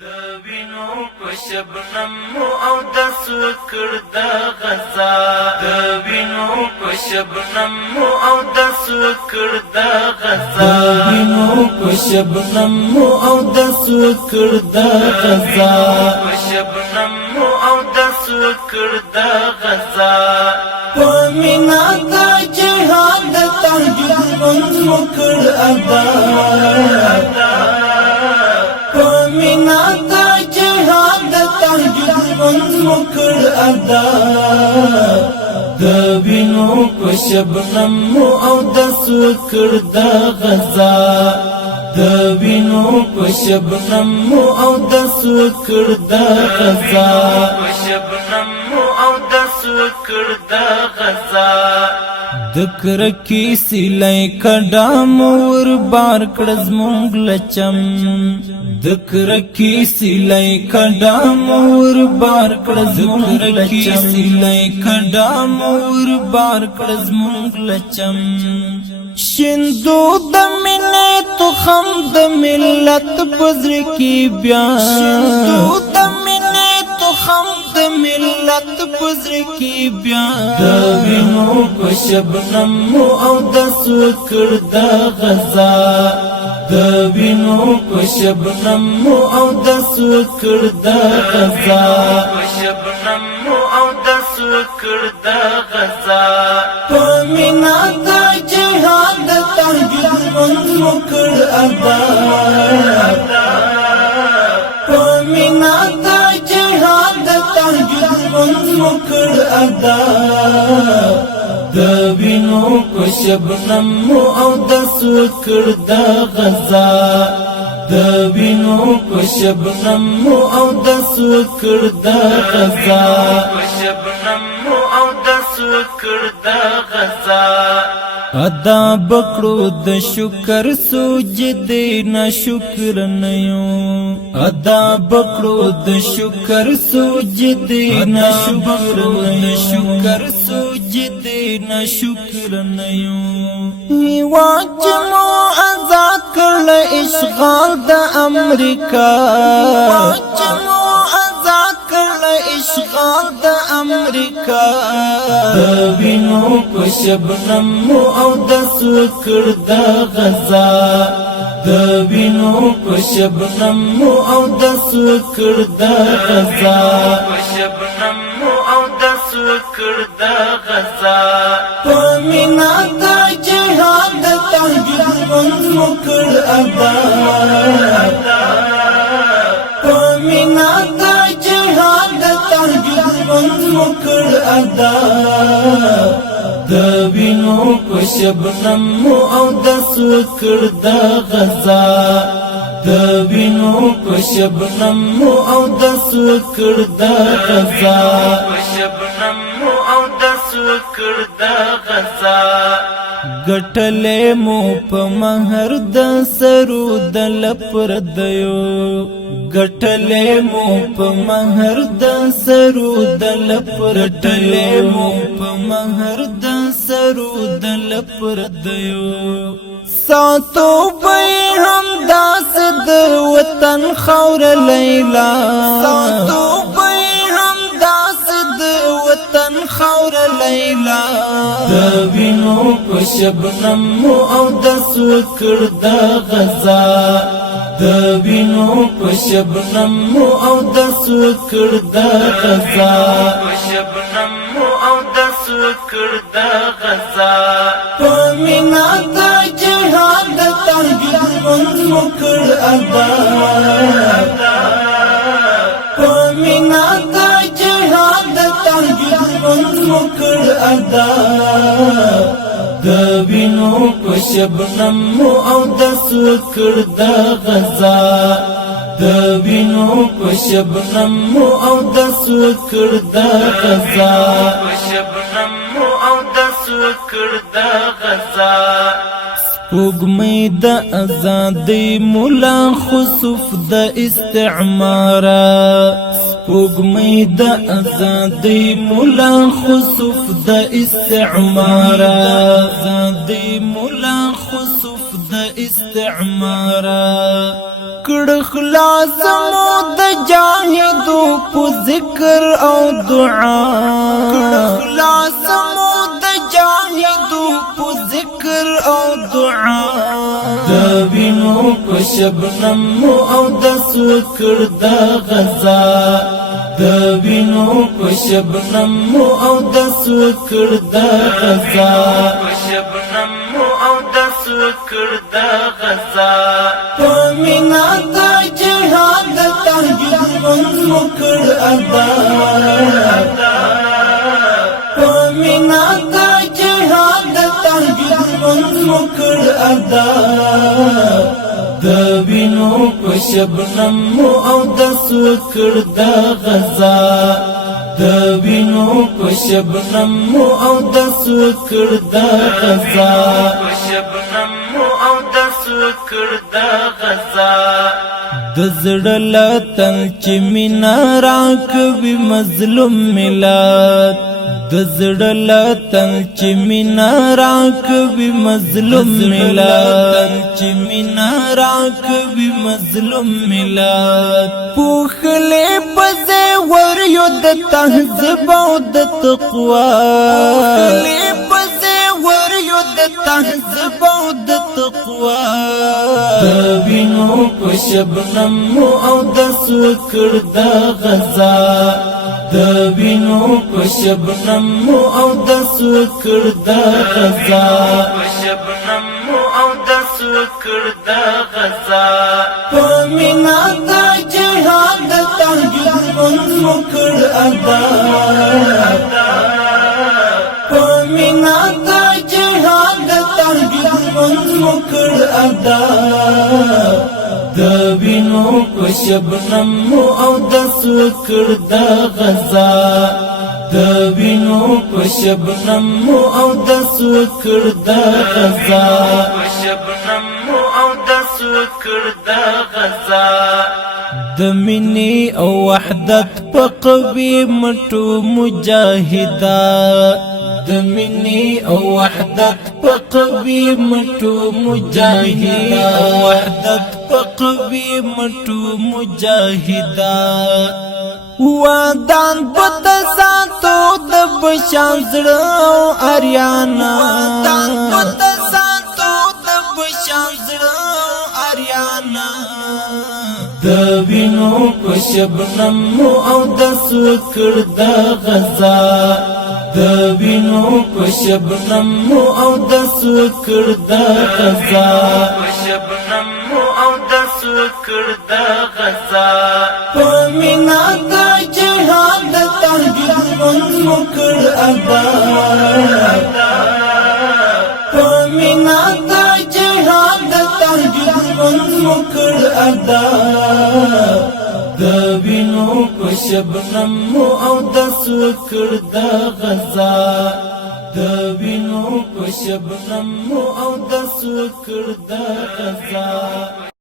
د وینو په شبنم او د سکر د غزا د وینو په شبنم او د سکر د غزا د وینو په شبنم او د سکر د غزا په شبنم او د سکر د غزا په مینا د جهاد تهجد منځ وکړ ادا مینا دا جهاد تهجد منځ وکړ ادا د وینو په شبنم او د سکر د غزا د وینو په شبنم او د سکر د غزا په شبنم او د سکر د غزا دکر کی سیلای کډا مور بار کړز مونږ لچم دکر کی سیلای کډا مور بار کړز مونږ لچم سیلای کډا مور بار کړز مونږ لچم شندو د مینې تو خم د ملت بزر کی بیا شندو د مینې تو خم د ملت بزر کی بیا د وینو په شبنم او د سکر د غزا د وینو په شبنم او د سکر د غزا په شبنم او د سکر د غزا په مینا د جهاد تهجد منځ وکړ ادا په مینا د جهاد تهجد منځ وکړ ادا د وینو په شبنم او د سکر د غزا د وینو په شبنم او د سکر د غزا په شبنم او د سکر د غزا ادا بکړو د شکر سجدې نه شکر نه یو ادا بکړو د شکر سجدې نه شکر نه شکر سجدې نه شکر نه یو واجمو آزاد کړل اشغال د امریکا واجمو آزاد کړل اشغال د امریکا د وینو په شبنم او د سکر د غزا د وینو په شبنم او د سکر د غزا په شبنم او د سکر د غزا په مینا د جهاد تهجد منځ وکړ ادا په مینا د جهاد تهجد منځ وکړ ادا د وینو په شبنم او د سکر د غزا د وینو په شبنم او د سکر د غزا په شبنم او د سکر د غزا ګټلې مو په مہر د سرو د لپر دیو ګټلې مو په مہر د سرو د لپر ګټلې مو په مہر د سرو د لپر دیو ساتو به هم داس د وطن خور لیلا ساتو به هم داس د وطن خور لیلا د وینو په شبنم او د سکر د غزا د وینو په شبنم او د سکر د غزا په شبنم او د سکر د غزا په مینا د جهاد تهجد منځ وکړ ادا په مینا د جهاد تهجد منځ وکړ ادا د وینو په شبنم او د سکر د غزا د وینو په شبنم او د سکر د غزا په شبنم او د سکر د غزا سپوږمۍ د ازادۍ مولا خسوف د استعمارات سپوږمۍ د ازادۍ مولا خسوف د استعمارات ازادۍ مولا خسوف د استعمارات کړ خلاص مو د جاهدو په ذکر او دعا کړ خلاص مو د جاهدو په ذکر او دعا د وینو په شبنم او د سوکړ د غزا د وینو په شبنم او د سوکړ د غزا په شبنم او د سوکړ د غزا پمینا دا جهاد تهجد منځ وکړ ادا پمینا دا جهاد تهجد منځ وکړ ادا د وینو په شبنم او د سوکړ د غزا د وینو په شبنم او د سوکړ د غزا په شبنم او د سوکړ د غزا د زړه لتن چې مینا راکوي مظلوم ملت د زړه لتن چې مینا راکوي مظلوم ملت چې مینا راکوي مظلوم ملت پوخلې پځه ور یو د تهذیب او د تقوا پوخلې پځه ور یو د تهذیب او د تقوا د وینو په شبنم او د سوکړ د غزا د وینو په شبنم او د سوکړ د غزا په شبنم او د سوکړ د غزا پمینا دا جهاد تهجد منځ وکړ ادا پمینا دا جهاد تهجد منځ وکړ ادا د وینو په شبنم او د سوکړ د غزا د وینو په شبنم او د سوکړ د غزا په شبنم او د سوکړ د غزا د مینې او وحدت په قوي مټو مجاهدا د مینې او وحدت په قوي مټو مجاهدا وحدت په قوي مټو مجاهدا ودان پت ساتو د بشان زړه اریانا ودان پت ساتو د بشان زړه اریانا د وینو په شبنم او د سوکړ د غزا د وینو په شبنم او د سوکړ د غزا په شبنم او د سوکړ د غزا پمینا دا جهاد تهجد منځ وکړ ادا پمینا دا جهاد تهجد منځ وکړ ادا د وینو په شبنم او د سوکړ د غزا د وینو په شبنم او د سوکړ د غزا